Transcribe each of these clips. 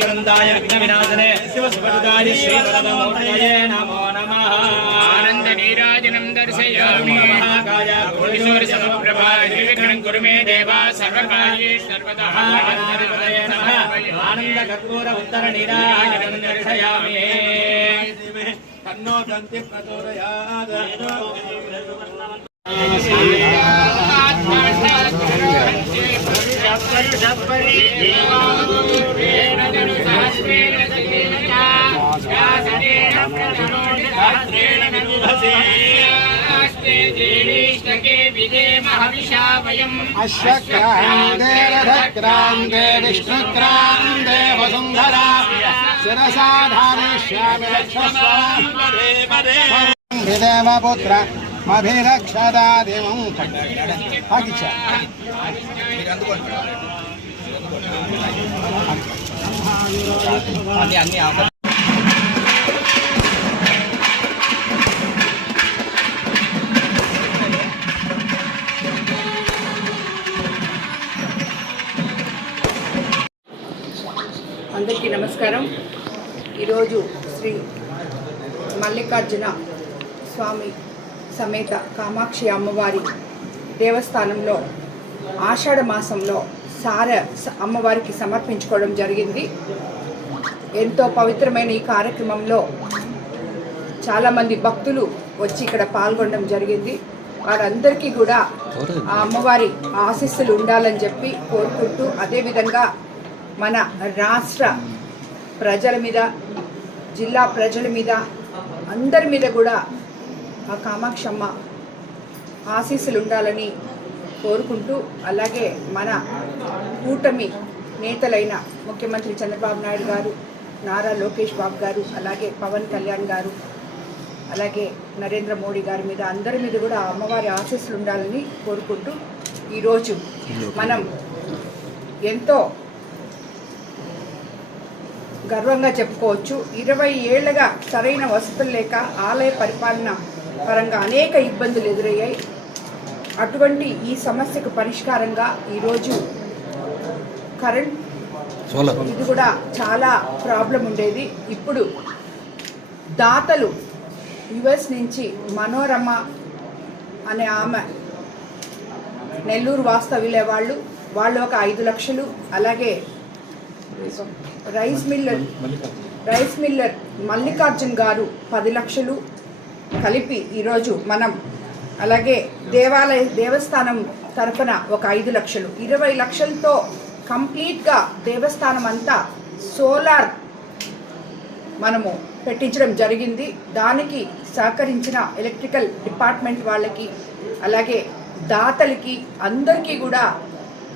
ग्रंथाय विघ्नविनाशने शिवसुभदाय श्रीवरदमूर्तये नमो नमः। आनन्दनीराजनं दर्शयामि महाकाय कोटिसूर्यसमप्रभा निर्विघ्नं कुरु मे देवा सर्वकार्येषु सर्वतः। आनन्दकर्पूर उत्तरनीराजनं दर्शयामि तन्नो दन्ति प्रचोदयात्। अश्वक्रान्ते विष्णुक्रान्ते वसुन्धरा शिरसाधारयिष्यामि देवपुत्र मभिरक्षदादिमं అందరికీ నమస్కారం। ఈరోజు శ్రీ మల్లికార్జున స్వామి సమేత కామాక్షి అమ్మవారి దేవస్థానంలో ఆషాఢ మాసంలో సార అమ్మవారికి సమర్పించుకోవడం జరిగింది। ఎంతో పవిత్రమైన ఈ కార్యక్రమంలో చాలామంది భక్తులు వచ్చి ఇక్కడ పాల్గొనడం జరిగింది। వారందరికీ కూడా ఆ అమ్మవారి ఆశీస్సులు ఉండాలని చెప్పి కోరుకుంటూ, అదేవిధంగా మన రాష్ట్ర ప్రజల మీద, జిల్లా ప్రజల మీద, అందరి మీద కూడా ఆ కామాక్షమ్మ ఆశీస్సులు ఉండాలని కోరుకుంటూ, అలాగే మన కూటమి నేతలైన ముఖ్యమంత్రి చంద్రబాబు నాయుడు గారు, నారా లోకేష్ బాబు గారు, అలాగే పవన్ కళ్యాణ్ గారు, అలాగే నరేంద్ర మోడీ గారి మీద, అందరి మీద కూడా అమ్మవారి ఆశీస్సులు ఉండాలని కోరుకుంటూ, ఈరోజు మనం ఎంతో గర్వంగా చెప్పుకోవచ్చు। 20 ఏళ్లుగా సరైన వసతులు లేక ఆలయ పరిపాలన పరంగా అనేక ఇబ్బందులు ఎదురయ్యాయి। అటువంటి ఈ సమస్యకు పరిష్కారంగా ఈరోజు కరెంట్ ఇది కూడా చాలా ప్రాబ్లం ఉండేది। ఇప్పుడు దాతలు యుఎస్ నుంచి మనోరమ అనే ఆమె నెల్లూరు వాస్తవ్యులే వాళ్ళు ఒక 5 లక్షలు, అలాగే రైస్ మిల్లర్ మల్లికార్జున్ గారు 10 లక్షలు కలిపి ఈరోజు మనం, అలాగే దేవస్థానం తరఫున ఒక 5 లక్షలు, 20 లక్షలతో కంప్లీట్గా దేవస్థానం అంతా సోలార్ మనము పెట్టించడం జరిగింది। దానికి సహకరించిన ఎలక్ట్రికల్ డిపార్ట్మెంట్ వాళ్ళకి, అలాగే దాతలకి అందరికీ కూడా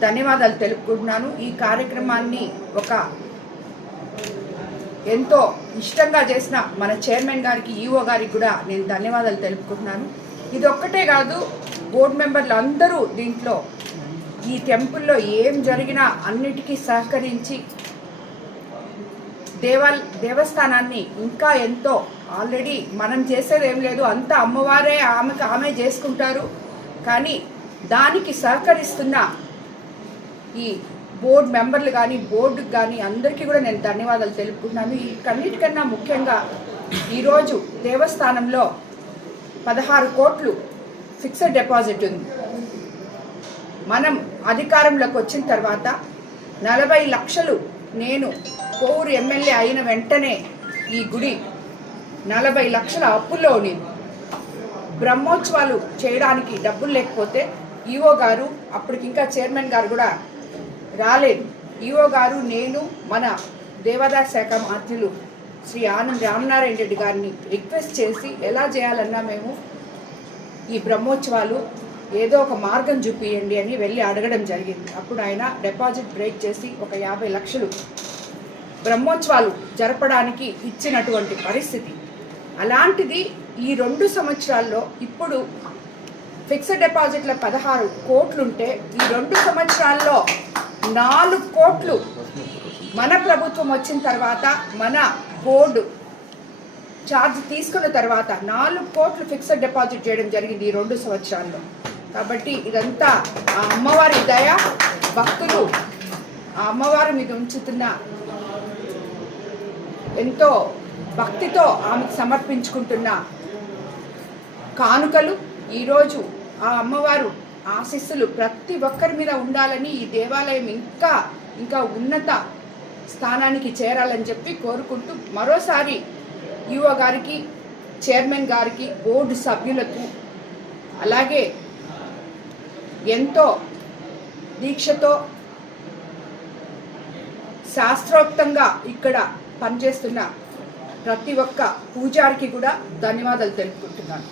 ధన్యవాదాలు తెలుపుకుంటున్నాను। ఈ కార్యక్రమాన్ని ఒక ఎంతో ఇష్టంగా చేసిన మన చైర్మన్ గారికి, ఈఓ గారికి కూడా నేను ధన్యవాదాలు తెలుపుకుంటున్నాను। ఇది ఒక్కటే కాదు, బోర్డు మెంబర్లు అందరూ దీంట్లో ఈ టెంపుల్లో ఏం జరిగినా అన్నిటికీ సహకరించి దేవస్థానాన్ని ఇంకా ఎంతో, ఆల్రెడీ మనం చేసేది ఏం లేదు, అంతా అమ్మవారే ఆమె చేసుకుంటారు, కానీ దానికి సహకరిస్తున్న ఈ బోర్డు మెంబర్లు కానీ బోర్డుకి కానీ అందరికీ కూడా నేను ధన్యవాదాలు తెలుపుకుంటున్నాను. ఈ కన్నిటికన్నా ముఖ్యంగా ఈరోజు దేవస్థానంలో 16 కోట్లు ఫిక్స్డ్ డిపాజిట్ ఉంది. మనం అధికారంలోకి వచ్చిన తర్వాత 40 లక్షలు నేను కోవూరు ఎమ్మెల్యే అయిన వెంటనే ఈ గుడి 40 లక్షల అప్పుల్లో ఉంది. బ్రహ్మోత్సవాలు చేయడానికి డబ్బులు లేకపోతే ఈఓ గారు, అప్పటికి ఇంకా చైర్మన్ గారు కూడా రాలేదు, ఈఓ గారు నేను మన దేవాదాయ శాఖ మంత్రులు శ్రీ ఆనంద్ రామనారాయణ రెడ్డి గారిని రిక్వెస్ట్ చేసి ఎలా చేయాలన్నా మేము ఈ బ్రహ్మోత్సవాలు ఏదో ఒక మార్గం చూపియండి అని వెళ్ళి అడగడం జరిగింది. అప్పుడు ఆయన డిపాజిట్ బ్రేక్ చేసి ఒక 50 లక్షలు బ్రహ్మోత్సవాలు జరపడానికి ఇచ్చినటువంటి పరిస్థితి. అలాంటిది ఈ 2 సంవత్సరాల్లో ఇప్పుడు ఫిక్స్డ్ డిపాజిట్ల 16 కోట్లుంటే ఈ 2 సంవత్సరాల్లో 4 కోట్లు మన ప్రభుత్వం వచ్చిన తర్వాత మన బోర్డు ఛార్జ్ తీసుకున్న తర్వాత 4 కోట్లు ఫిక్స్డ్ డిపాజిట్ చేయడం జరిగింది ఈ 2 సంవత్సరాల్లో. కాబట్టి ఇదంతా ఆ అమ్మవారి దయ, భక్తులు ఆ అమ్మవారి మీద ఉంచుతున్న ఎంతో భక్తితో ఆమెకు సమర్పించుకుంటున్న కానుకలు. ఈరోజు ఆ అమ్మవారు ఆశీస్సులు ప్రతి ఒక్కరి మీద ఉండాలని, ఈ దేవాలయం ఇంకా ఉన్నత స్థానానికి చేరాలని చెప్పి కోరుకుంటూ మరోసారి ఈఓ గారికి, చైర్మన్ గారికి, బోర్డు సభ్యులకు, అలాగే ఎంతో దీక్షతో శాస్త్రోక్తంగా ఇక్కడ పనిచేస్తున్న ప్రతి ఒక్క పూజారికి కూడా ధన్యవాదాలు తెలుపుకుంటున్నాను.